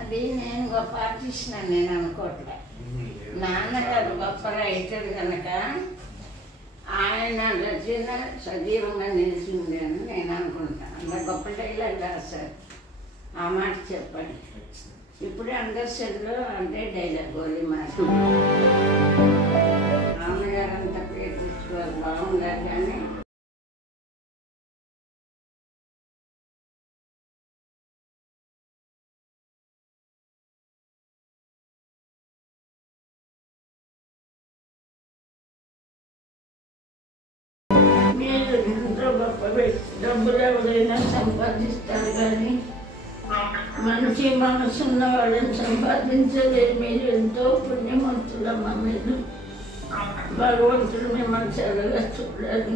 అది నేను గొప్ప ఆర్టిస్ట్ అని నేను అనుకోవట్లే. నాన్నగారు గొప్ప రైటర్ కనుక ఆయన రచన సజీవంగా నిలిచింది అని నేను అనుకుంటాను. అంత గొప్ప డైలాగ్ రాశారు. ఆ మాట చెప్పండి. ఇప్పుడే అండర్స్టాండ్లో అంటే డైలాగ్ గోలీ మాట. నాన్నగారు అంత పేరు తెచ్చుకోవాలి బాగుండాలి కానీ మీరు ఎంతో గొప్ప డబ్బులు ఎవరైనా సంపాదిస్తారు కానీ మంచి మనసున్న వాళ్ళని సంపాదించలేదు. మీరు ఎంతో పుణ్యవంతులమ్మ. మీరు భగవంతుడు మిమ్మల్ని చల్లగా చూడాలి.